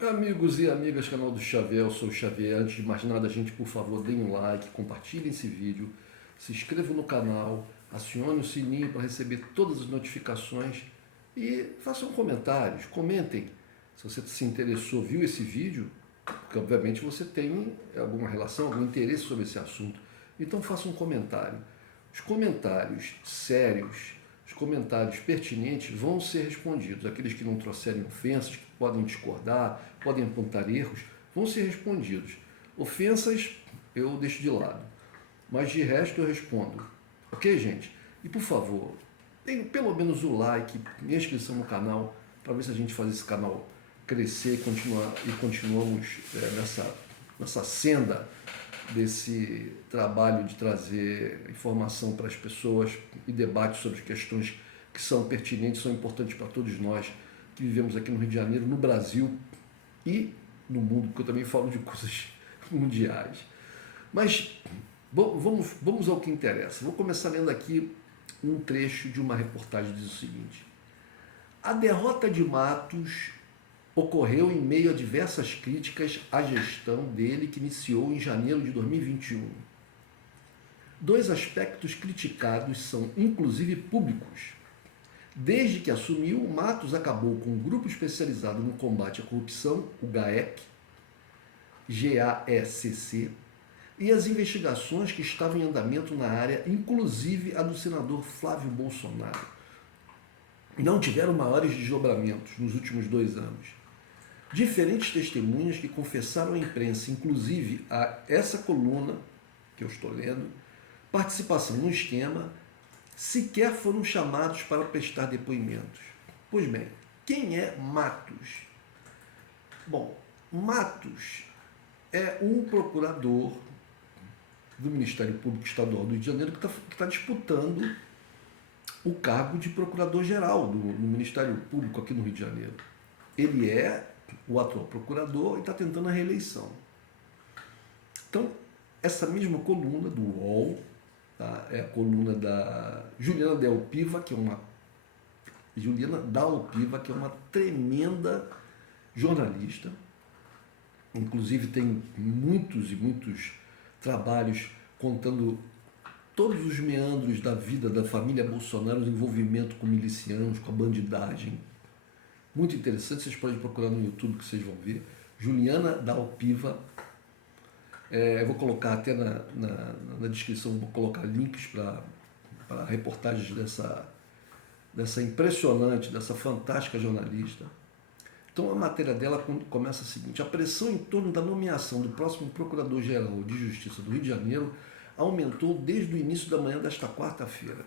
Amigos e amigas, canal do Xavier, eu sou o Xavier. Antes de mais nada, gente, por favor, deem um like, compartilhem esse vídeo, se inscrevam no canal, acione o sininho para receber todas as notificações e façam comentários, comentem. Se você se interessou, viu esse vídeo, porque obviamente você tem alguma relação, algum interesse sobre esse assunto, então faça um comentário. Os comentários sérios, os comentários pertinentes vão ser respondidos. Aqueles que não trouxerem ofensas, que podem discordar, podem apontar erros, vão ser respondidos. Ofensas eu deixo de lado, mas de resto eu respondo. Ok, gente? E por favor, deem pelo menos o like e a inscrição no canal para ver se a gente faz esse canal crescer e continuamos nessa senda desse trabalho de trazer informação para as pessoas e debate sobre questões que são pertinentes, são importantes para todos nós que vivemos aqui no Rio de Janeiro, no Brasil e no mundo, porque eu também falo de coisas mundiais. Mas vamos ao que interessa. Vou começar lendo aqui um trecho de uma reportagem que diz o seguinte: a derrota de Matos ocorreu em meio a diversas críticas à gestão dele que iniciou em janeiro de 2021. Dois aspectos criticados são inclusive públicos. Desde que assumiu, Matos acabou com um grupo especializado no combate à corrupção, o GAEC, GAECC, e as investigações que estavam em andamento na área, inclusive a do senador Flávio Bolsonaro. Não tiveram maiores desdobramentos nos últimos 2 anos. Diferentes testemunhas que confessaram à imprensa, inclusive a essa coluna que eu estou lendo, participação no esquema, sequer foram chamados para prestar depoimentos. Pois bem, quem é Matos? Bom, Matos é um procurador do Ministério Público Estadual do Rio de Janeiro que está disputando o cargo de procurador-geral do Ministério Público aqui no Rio de Janeiro. Ele é o atual procurador e está tentando a reeleição. Então, essa mesma coluna do UOL, tá, é a coluna da Juliana Dalpiva, que é uma tremenda jornalista. Inclusive tem muitos e muitos trabalhos contando todos os meandros da vida da família Bolsonaro, o envolvimento com milicianos, com a bandidagem. Muito interessante, vocês podem procurar no YouTube que vocês vão ver. Juliana Dalpiva. Eu vou colocar até na descrição, vou colocar links para reportagens dessa impressionante, dessa fantástica jornalista. Então a matéria dela começa a seguinte: a pressão em torno da nomeação do próximo Procurador-Geral de Justiça do Rio de Janeiro aumentou desde o início da manhã desta quarta-feira.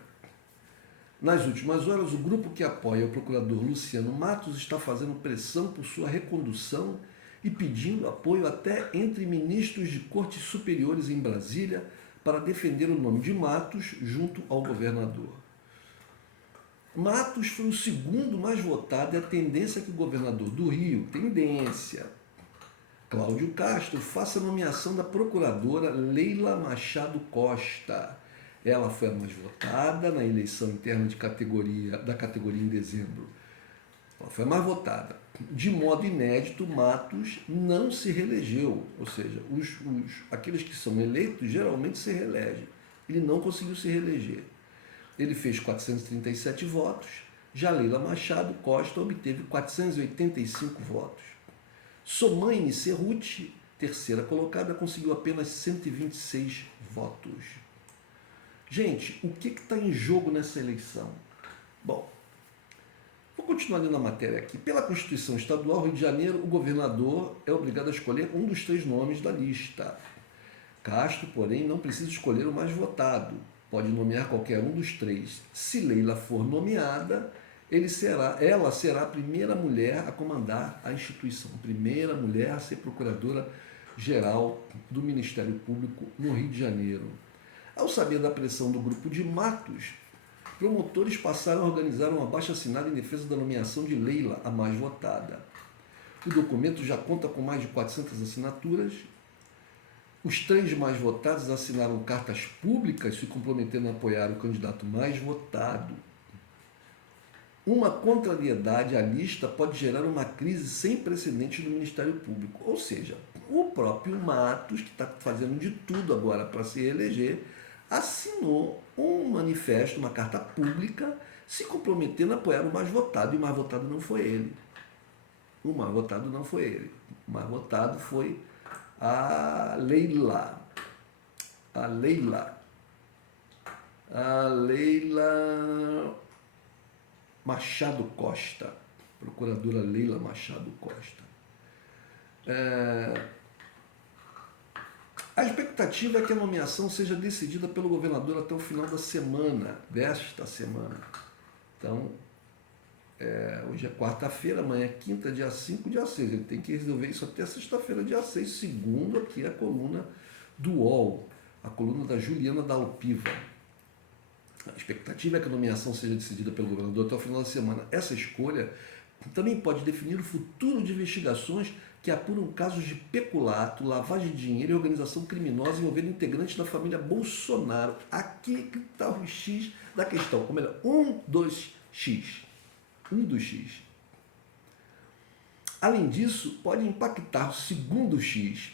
Nas últimas horas, o grupo que apoia o procurador Luciano Matos está fazendo pressão por sua recondução e pedindo apoio até entre ministros de cortes superiores em Brasília para defender o nome de Matos junto ao governador. Matos foi o segundo mais votado e a tendência é que o governador do Rio, Cláudio Castro, faça a nomeação da procuradora Leila Machado Costa. Ela foi a mais votada na eleição interna da categoria em dezembro. Ela foi a mais votada. De modo inédito, Matos não se reelegeu, ou seja, aqueles que são eleitos geralmente se reelegem. Ele não conseguiu se reeleger. Ele fez 437 votos, já Leila Machado Costa obteve 485 votos. Somaine Cerruti, terceira colocada, conseguiu apenas 126 votos. Gente, o que está em jogo nessa eleição? Bom, vou continuar lendo a matéria aqui. Pela Constituição Estadual, Rio de Janeiro, o governador é obrigado a escolher um dos 3 nomes da lista. Castro, porém, não precisa escolher o mais votado. Pode nomear qualquer um dos 3. Se Leila for nomeada, ela será a primeira mulher a comandar a instituição, a primeira mulher a ser procuradora-geral do Ministério Público no Rio de Janeiro. Ao saber da pressão do grupo de Matos, promotores passaram a organizar um abaixo-assinado em defesa da nomeação de Leila, a mais votada. O documento já conta com mais de 400 assinaturas. Os 3 mais votados assinaram cartas públicas se comprometendo a apoiar o candidato mais votado. Uma contrariedade à lista pode gerar uma crise sem precedentes no Ministério Público. Ou seja, o próprio Matos, que está fazendo de tudo agora para se reeleger, assinou um manifesto, uma carta pública, se comprometendo a apoiar o mais votado, e o mais votado não foi ele. O mais votado não foi ele. O mais votado foi a Leila. A Leila Machado Costa, procuradora Leila Machado Costa. A expectativa é que a nomeação seja decidida pelo governador até o final da semana, desta semana. Então, hoje é quarta-feira, amanhã é quinta, dia 5, dia 6. Ele tem que resolver isso até sexta-feira, dia 6, segundo aqui a coluna do UOL, a coluna da Juliana Dalpiva. A expectativa é que a nomeação seja decidida pelo governador até o final da semana. Essa escolha também pode definir o futuro de investigações que apuram casos de peculato, lavagem de dinheiro e organização criminosa envolvendo integrantes da família Bolsonaro. Aqui que está o X da questão, ou melhor, um dos X. Além disso, pode impactar o segundo X.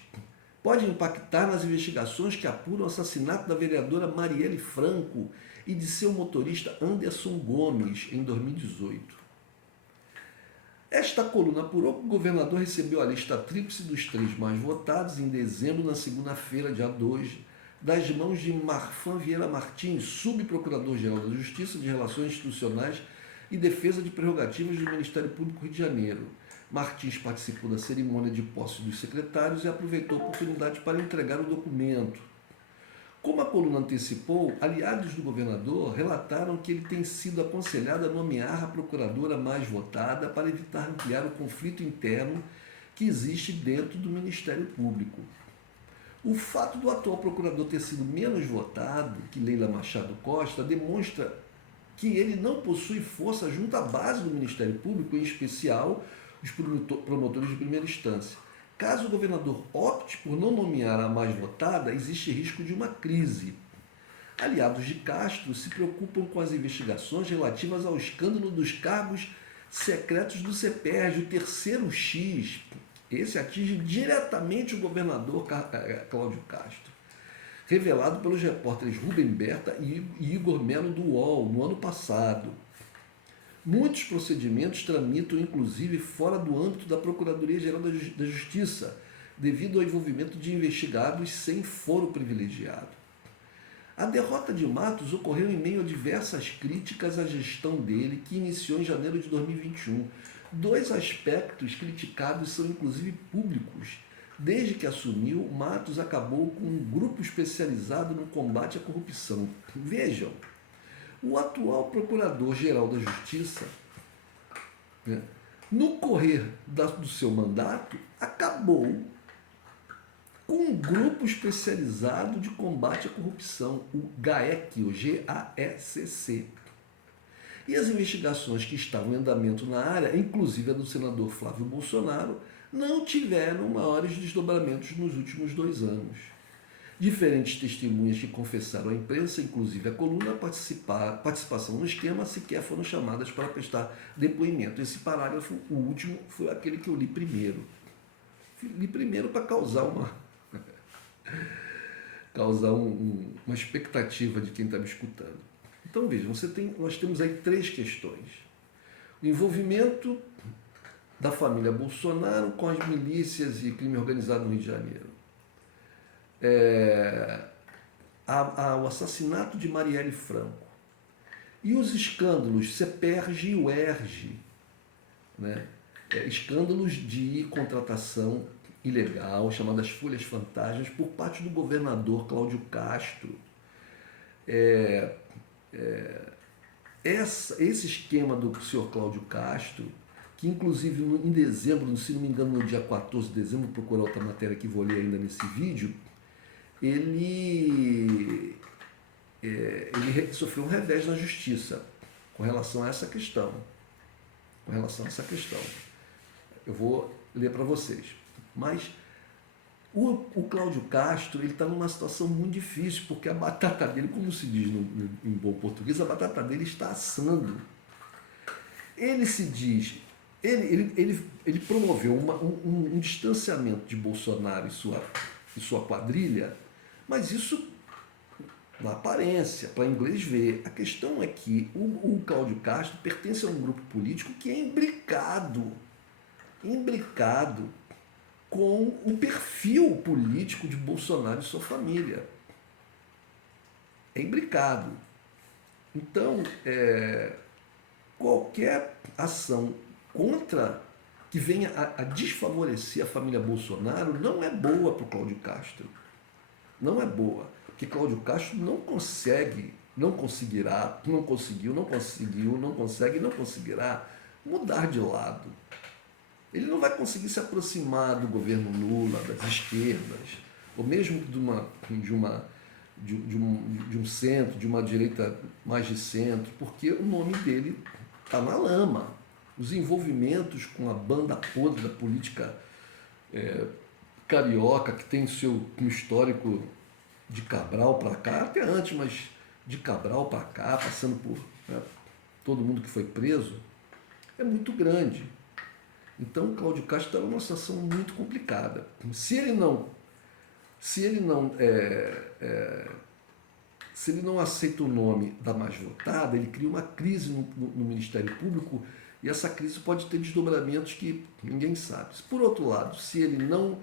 Pode impactar nas investigações que apuram o assassinato da vereadora Marielle Franco e de seu motorista Anderson Gomes em 2018. Esta coluna apurou que o governador recebeu a lista tríplice dos 3 mais votados em dezembro, na segunda-feira, dia 2, das mãos de Marfan Vieira Martins, subprocurador-geral da Justiça de Relações Institucionais e Defesa de Prerrogativas do Ministério Público Rio de Janeiro. Martins participou da cerimônia de posse dos secretários e aproveitou a oportunidade para entregar o documento. Como a coluna antecipou, aliados do governador relataram que ele tem sido aconselhado a nomear a procuradora mais votada para evitar ampliar o conflito interno que existe dentro do Ministério Público. O fato do atual procurador ter sido menos votado que Leila Machado Costa demonstra que ele não possui força junto à base do Ministério Público, em especial os promotores de primeira instância. Caso o governador opte por não nomear a mais votada, existe risco de uma crise. Aliados de Castro se preocupam com as investigações relativas ao escândalo dos cargos secretos do CEPERJ, o terceiro X. Esse atinge diretamente o governador Cláudio Castro, revelado pelos repórteres Rubem Berta e Igor Melo do UOL no ano passado. Muitos procedimentos tramitam, inclusive, fora do âmbito da Procuradoria-Geral da Justiça, devido ao envolvimento de investigados sem foro privilegiado. A derrota de Matos ocorreu em meio a diversas críticas à gestão dele, que iniciou em janeiro de 2021. 2 aspectos criticados são, inclusive, públicos. Desde que assumiu, Matos acabou com um grupo especializado no combate à corrupção. Vejam, o atual Procurador-Geral da Justiça, no correr do seu mandato, acabou com um grupo especializado de combate à corrupção, o GAEC, o GAECC. E as investigações que estavam em andamento na área, inclusive a do senador Flávio Bolsonaro, não tiveram maiores desdobramentos nos últimos 2 anos. Diferentes testemunhas que confessaram à imprensa, inclusive a coluna, participação no esquema, sequer foram chamadas para prestar depoimento. Esse parágrafo, o último, foi aquele que eu li primeiro. Li primeiro para causar uma expectativa de quem está me escutando. Então vejam, nós temos aí 3 questões. O envolvimento da família Bolsonaro com as milícias e crime organizado no Rio de Janeiro. O assassinato de Marielle Franco e os escândalos CEPERJ e UERJ, escândalos de contratação ilegal, chamadas folhas fantasmas, por parte do governador Cláudio Castro. Esse esquema do senhor Cláudio Castro, que inclusive em dezembro, se não me engano no dia 14 de dezembro, vou procurar outra matéria que vou ler ainda nesse vídeo, ele sofreu um revés na justiça com relação a essa questão. Eu vou ler para vocês. Mas o Cláudio Castro está numa situação muito difícil, porque a batata dele, como se diz em bom português, a batata dele está assando. ele se diz, ele promoveu um distanciamento de Bolsonaro e sua quadrilha, mas isso na aparência, para inglês ver. A questão é que o Cláudio Castro pertence a um grupo político que é imbricado com o perfil político de Bolsonaro e sua família. É imbricado. Então, qualquer ação contra que venha a desfavorecer a família Bolsonaro não é boa para o Cláudio Castro. Não é boa. Porque Cláudio Castro não consegue, não conseguirá, não conseguiu, não conseguiu, não consegue, não conseguirá mudar de lado. Ele não vai conseguir se aproximar do governo Lula, das esquerdas, ou mesmo de um centro, de uma direita mais de centro, porque o nome dele está na lama. Os envolvimentos com a banda podre da política carioca, que tem seu histórico de Cabral para cá, até antes, mas de Cabral para cá, passando por todo mundo que foi preso, é muito grande. Então, Cláudio Castro está numa situação muito complicada. Se ele não aceita o nome da mais votada, ele cria uma crise no Ministério Público, e essa crise pode ter desdobramentos que ninguém sabe. Por outro lado, se ele não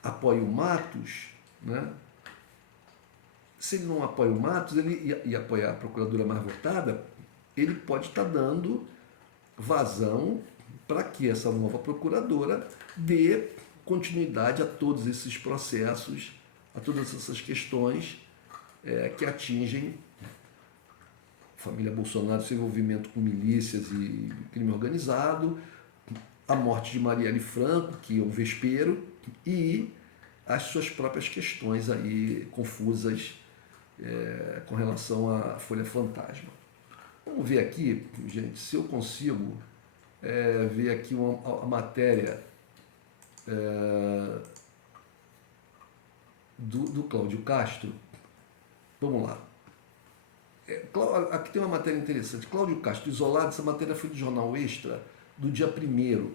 apoia o Matos, né? Se ele não apoia o Matos e apoiar a procuradora mais votada, ele pode estar dando vazão para que essa nova procuradora dê continuidade a todos esses processos, a todas essas questões que atingem a família Bolsonaro, seu envolvimento com milícias e crime organizado, a morte de Marielle Franco, que é um vespeiro, e as suas próprias questões aí confusas com relação à Folha Fantasma. Vamos ver aqui, gente, se eu consigo ver aqui a matéria do Cláudio Castro. Vamos lá. Aqui tem uma matéria interessante. Cláudio Castro isolado, essa matéria foi do Jornal Extra, do dia 1º.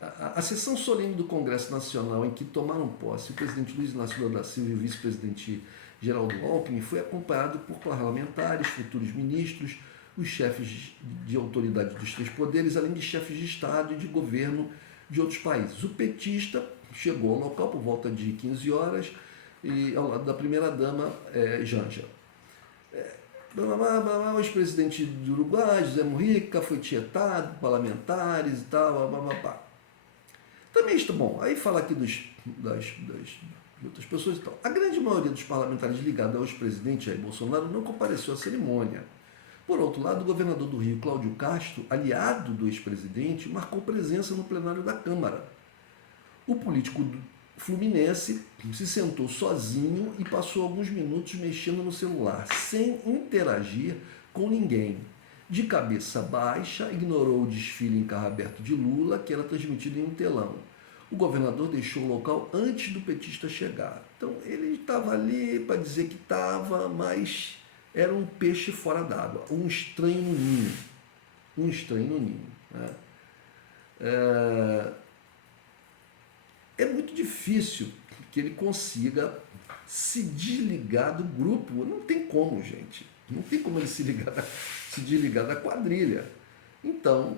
A sessão solene do Congresso Nacional, em que tomaram posse o presidente Luiz Inácio Lula da Silva e o vice-presidente Geraldo Alckmin, foi acompanhado por parlamentares, futuros ministros, os chefes de autoridade dos 3 poderes, além de chefes de Estado e de governo de outros países. O petista chegou ao local por volta de 15 horas, e ao lado da primeira-dama, Janja. O ex-presidente do Uruguai, José Mujica, foi tietado, parlamentares e tal, Também está bom. Aí fala aqui das outras pessoas e tal. A grande maioria dos parlamentares ligados ao ex-presidente Jair Bolsonaro não compareceu à cerimônia. Por outro lado, o governador do Rio, Cláudio Castro, aliado do ex-presidente, marcou presença no plenário da Câmara. O político fluminense se sentou sozinho e passou alguns minutos mexendo no celular, sem interagir com ninguém. De cabeça baixa, ignorou o desfile em carro aberto de Lula, que era transmitido em um telão. O governador deixou o local antes do petista chegar. Então, ele estava ali para dizer que estava, mas era um peixe fora d'água, um estranho no ninho. Um estranho no ninho. Né? É muito difícil que ele consiga se desligar do grupo. Não tem como, gente. Não tem como ele se desligar da quadrilha. Então,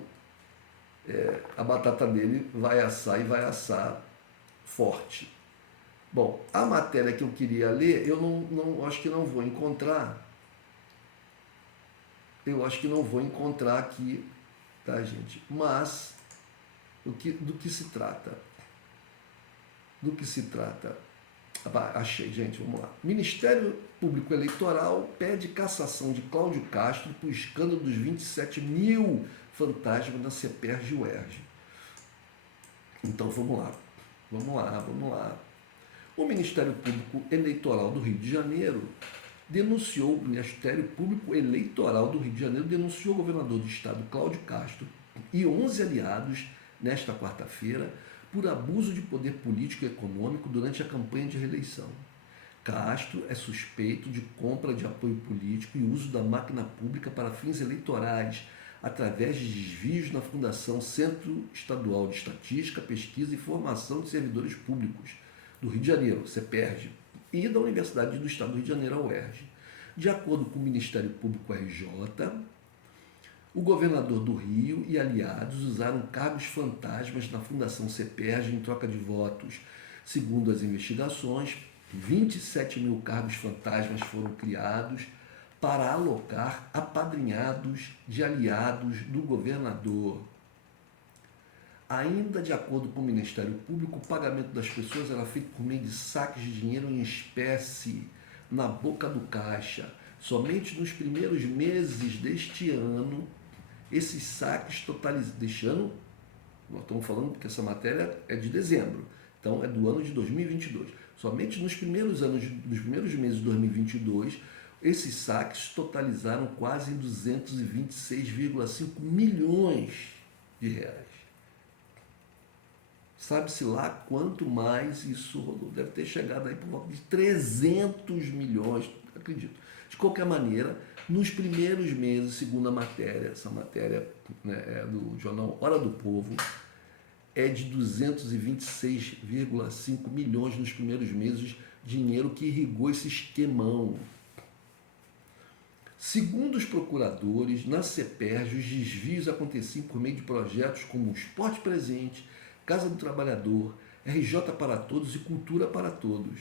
a batata dele vai assar e vai assar forte. Bom, a matéria que eu queria ler, eu não acho que não vou encontrar. Eu acho que não vou encontrar aqui, tá, gente? Mas, do que se trata? Do que se trata? Achei, gente, vamos lá. Ministério Público Eleitoral pede cassação de Cláudio Castro por escândalo dos 27 mil fantasmas da CEPERJ-UERJ. Então, vamos lá. O Ministério Público Eleitoral do Rio de Janeiro denunciou, o Ministério Público Eleitoral do Rio de Janeiro denunciou o governador do estado, Cláudio Castro, e 11 aliados, nesta quarta-feira, por abuso de poder político e econômico durante a campanha de reeleição. Castro é suspeito de compra de apoio político e uso da máquina pública para fins eleitorais, através de desvios na Fundação Centro Estadual de Estatística, Pesquisa e Formação de Servidores Públicos do Rio de Janeiro, CEPERJ, e da Universidade do Estado do Rio de Janeiro, a UERJ. De acordo com o Ministério Público RJ, o governador do Rio e aliados usaram cargos fantasmas na Fundação CEPERJ em troca de votos. Segundo as investigações, 27 mil cargos fantasmas foram criados para alocar apadrinhados de aliados do governador. Ainda de acordo com o Ministério Público, o pagamento das pessoas era feito por meio de saques de dinheiro em espécie na boca do caixa. Somente nos primeiros meses deste ano, esses saques totalizaram. Deste ano, nós estamos falando que essa matéria é de dezembro, então é do ano de 2022. Somente nos primeiros meses de 2022, esses saques totalizaram quase 226,5 milhões de reais. Sabe-se lá quanto mais isso rodou. Deve ter chegado aí por volta de 300 milhões, acredito. De qualquer maneira, nos primeiros meses, segundo a matéria, essa matéria, né, é do jornal Hora do Povo, é de 226,5 milhões nos primeiros meses, dinheiro que irrigou esse esquemão. Segundo os procuradores, na CEPERJ, os desvios aconteciam por meio de projetos como Esporte Presente, Casa do Trabalhador, RJ para Todos e Cultura para Todos.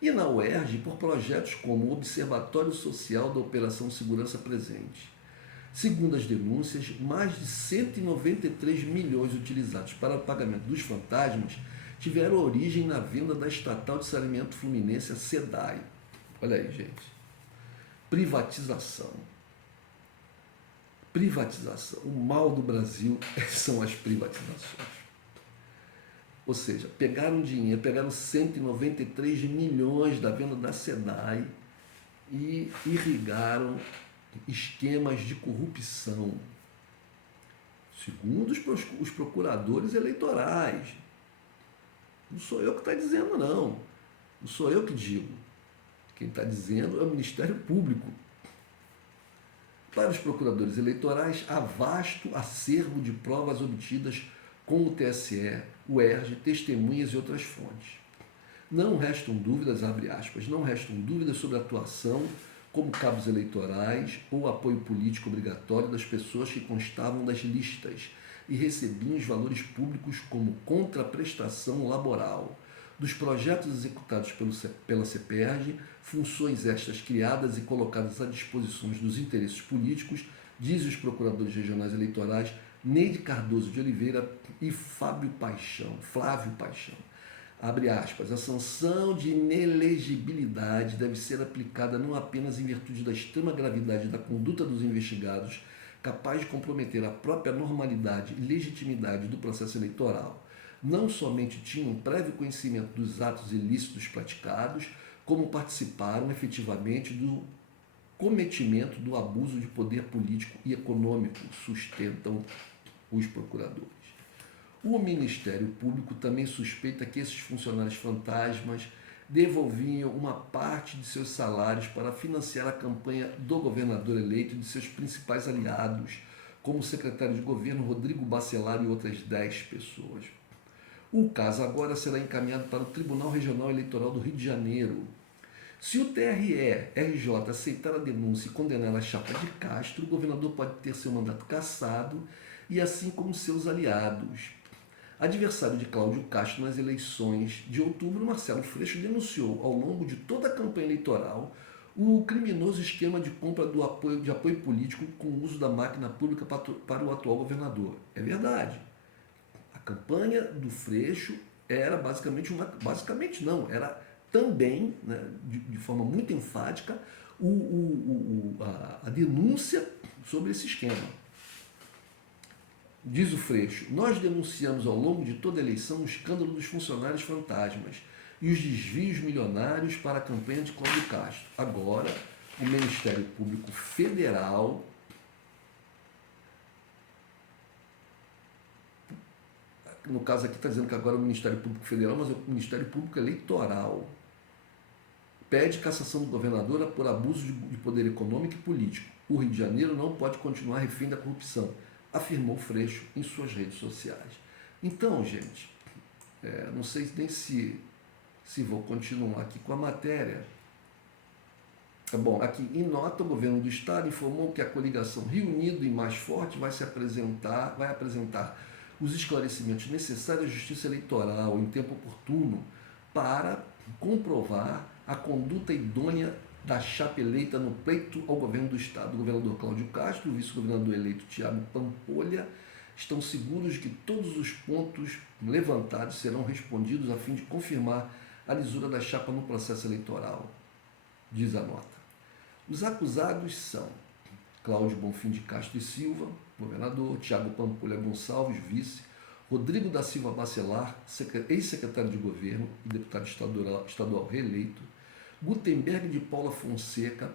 E na UERJ, por projetos como o Observatório Social da Operação Segurança Presente. Segundo as denúncias, mais de 193 milhões utilizados para o pagamento dos fantasmas tiveram origem na venda da estatal de saneamento fluminense, a SEDAI. Olha aí, gente. Privatização. Privatização. O mal do Brasil são as privatizações. Ou seja, pegaram dinheiro, pegaram 193 milhões da venda da SEDAI e irrigaram esquemas de corrupção. Segundo os procuradores eleitorais. Não sou eu que está dizendo, não. Não sou eu que digo. Quem está dizendo é o Ministério Público. Para os procuradores eleitorais, há vasto acervo de provas obtidas com o TSE, o ERJ, testemunhas e outras fontes. Não restam dúvidas, abre aspas, não restam dúvidas sobre a atuação como cabos eleitorais ou apoio político obrigatório das pessoas que constavam das listas e recebiam os valores públicos como contraprestação laboral. Dos projetos executados pela CEPERJ, funções estas criadas e colocadas à disposição dos interesses políticos, dizem os procuradores regionais eleitorais Neide Cardoso de Oliveira e Flávio Paixão. Abre aspas, a sanção de inelegibilidade deve ser aplicada não apenas em virtude da extrema gravidade da conduta dos investigados, capaz de comprometer a própria normalidade e legitimidade do processo eleitoral. Não somente tinham prévio conhecimento dos atos ilícitos praticados, como participaram efetivamente do cometimento do abuso de poder político e econômico, sustentam os procuradores. O Ministério Público também suspeita que esses funcionários fantasmas devolviam uma parte de seus salários para financiar a campanha do governador eleito e de seus principais aliados, como o secretário de governo Rodrigo Bacelar e outras 10 pessoas. O caso agora será encaminhado para o Tribunal Regional Eleitoral do Rio de Janeiro. Se o TRE-RJ aceitar a denúncia e condenar a chapa de Castro, o governador pode ter seu mandato cassado e assim como seus aliados. Adversário de Cláudio Castro nas eleições de outubro, Marcelo Freixo denunciou ao longo de toda a campanha eleitoral o criminoso esquema de compra de apoio político com o uso da máquina pública para o atual governador. É verdade. A campanha do Freixo era era também, né, de forma muito enfática, a denúncia sobre esse esquema. Diz o Freixo, nós denunciamos ao longo de toda a eleição o escândalo dos funcionários fantasmas e os desvios milionários para a campanha de Cláudio Castro. Agora, o Ministério Público Federal no caso aqui está dizendo que agora é o Ministério Público Federal, mas é o Ministério Público Eleitoral. pede cassação do governador por abuso de poder econômico e político. O Rio de Janeiro não pode continuar refém da corrupção, afirmou Freixo em suas redes sociais. Então, gente, não sei nem se vou continuar aqui com a matéria. Bom, aqui em nota, o governo do estado informou que a coligação Rio Unido e Mais Forte vai apresentar os esclarecimentos necessários à Justiça Eleitoral em tempo oportuno para comprovar a conduta idônea da chapa eleita no pleito ao governo do estado. O governador Cláudio Castro e o vice-governador eleito Tiago Pampolha estão seguros de que todos os pontos levantados serão respondidos a fim de confirmar a lisura da chapa no processo eleitoral, diz a nota. Os acusados são Cláudio Bonfim de Castro e Silva, governador, Tiago Pampolha Gonçalves, vice, Rodrigo da Silva Bacelar, ex-secretário de governo e deputado estadual reeleito, Gutenberg de Paula Fonseca,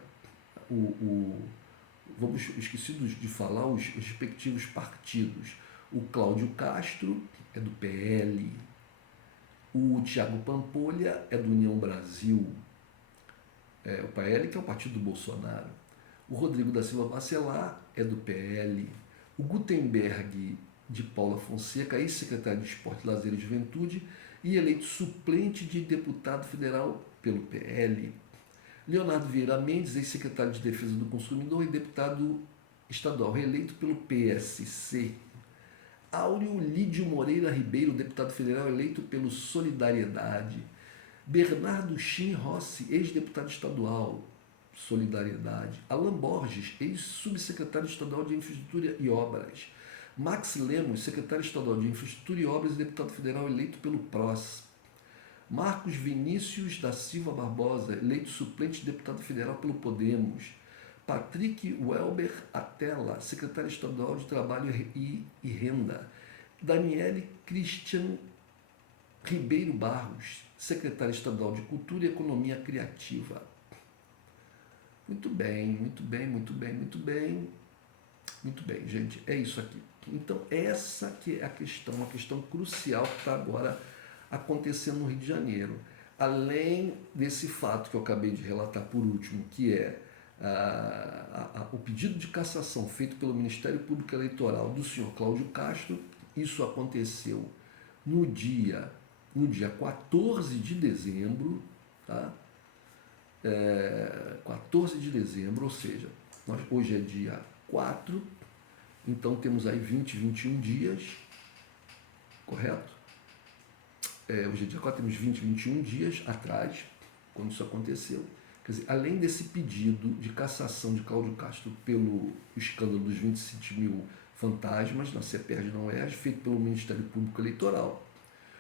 esqueci de falar os respectivos partidos, o Cláudio Castro é do PL, o Tiago Pampolha é do União Brasil, o PL, que é o partido do Bolsonaro. O Rodrigo da Silva Bacelar é do PL. O Gutenberg de Paula Fonseca, ex-secretário de Esporte, Lazer e Juventude e eleito suplente de deputado federal pelo PL. Leonardo Vieira Mendes, ex-secretário de Defesa do Consumidor e deputado estadual reeleito pelo PSC. Áureo Lídio Moreira Ribeiro, deputado federal eleito pelo Solidariedade. Bernardo Chin Rossi, ex-deputado estadual, Solidariedade. Alan Borges, ex-subsecretário estadual de Infraestrutura e Obras. Max Lemos, secretário estadual de Infraestrutura e Obras e deputado federal eleito pelo PROS. Marcos Vinícius da Silva Barbosa, eleito suplente de deputado federal pelo Podemos. Patrick Welber Atela, secretário estadual de Trabalho e Renda. Daniele Christian Ribeiro Barros, secretário estadual de Cultura e Economia Criativa. Muito bem, muito bem, muito bem, muito bem. Muito bem, gente, é isso aqui. Então, essa que é a questão crucial que está agora acontecendo no Rio de Janeiro. Além desse fato que eu acabei de relatar por último, que é o pedido de cassação feito pelo Ministério Público Eleitoral do senhor Cláudio Castro, isso aconteceu no dia 14 de dezembro, tá? 14 de dezembro, ou seja, hoje é dia 4, então temos aí 21 dias, correto? Hoje é dia 4, temos 21 dias atrás, quando isso aconteceu. Quer dizer, além desse pedido de cassação de Cláudio Castro pelo escândalo dos 27 mil fantasmas na CEPERJ da UERJ, feito pelo Ministério Público Eleitoral,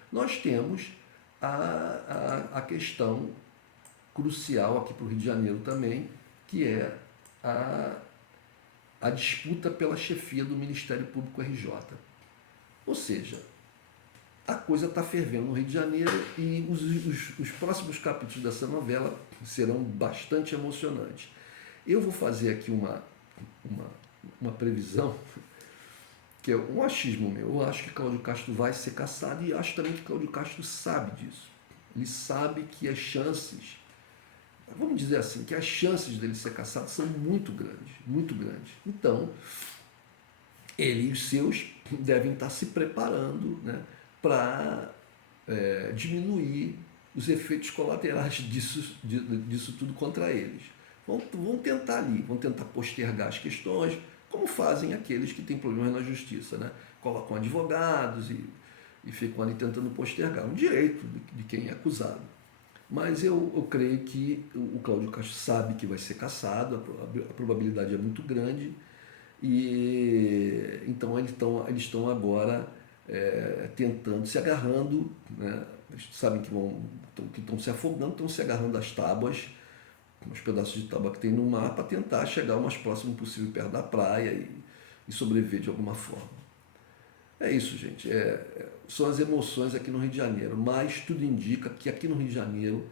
nós temos a questão crucial aqui para o Rio de Janeiro também, que é a disputa pela chefia do Ministério Público RJ. Ou seja, a coisa está fervendo no Rio de Janeiro e os próximos capítulos dessa novela serão bastante emocionantes. Eu vou fazer aqui uma previsão, que é um achismo meu. Eu acho que Cláudio Castro vai ser cassado e acho também que Cláudio Castro sabe disso. Ele sabe que as chances, vamos dizer assim, que as chances dele ser cassado são muito grandes, muito grandes. Então, ele e os seus devem estar se preparando, né, para diminuir os efeitos colaterais disso tudo contra eles. Vão tentar vão tentar postergar as questões, como fazem aqueles que têm problemas na justiça, né? Colocam advogados e ficam ali tentando postergar. Um direito de quem é acusado. Mas eu creio que o Cláudio Castro sabe que vai ser cassado, a probabilidade é muito grande, e então eles estão agora tentando, se agarrando, né? Eles sabem que estão se afogando, estão se agarrando às tábuas, uns pedaços de tábua que tem no mar, para tentar chegar o mais próximo possível perto da praia e sobreviver de alguma forma. É isso, gente. São as emoções aqui no Rio de Janeiro, mas tudo indica que aqui no Rio de Janeiro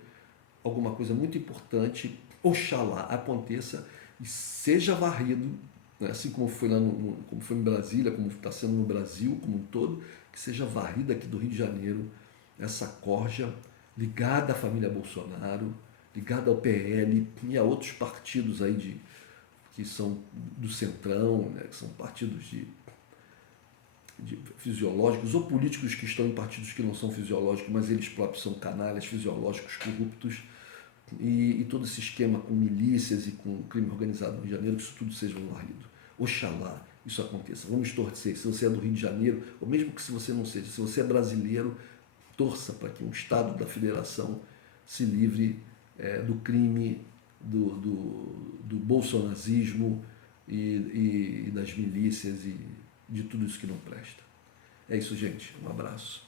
alguma coisa muito importante, oxalá, aconteça e seja varrido, né? Assim como foi como foi em Brasília, como está sendo no Brasil como um todo, que seja varrida aqui do Rio de Janeiro essa corja ligada à família Bolsonaro, ligada ao PL e a outros partidos aí que são do centrão, né, que são partidos de fisiológicos ou políticos que estão em partidos que não são fisiológicos, mas eles próprios são canalhas fisiológicos corruptos, e todo esse esquema com milícias e com crime organizado no Rio de Janeiro, que isso tudo seja varrido. Oxalá isso aconteça. Vamos torcer. Se você é do Rio de Janeiro, ou mesmo que se você não seja, se você é brasileiro, torça para que um Estado da Federação se livre do crime, do bolsonarismo e das milícias e de tudo isso que não presta. É isso, gente. Um abraço.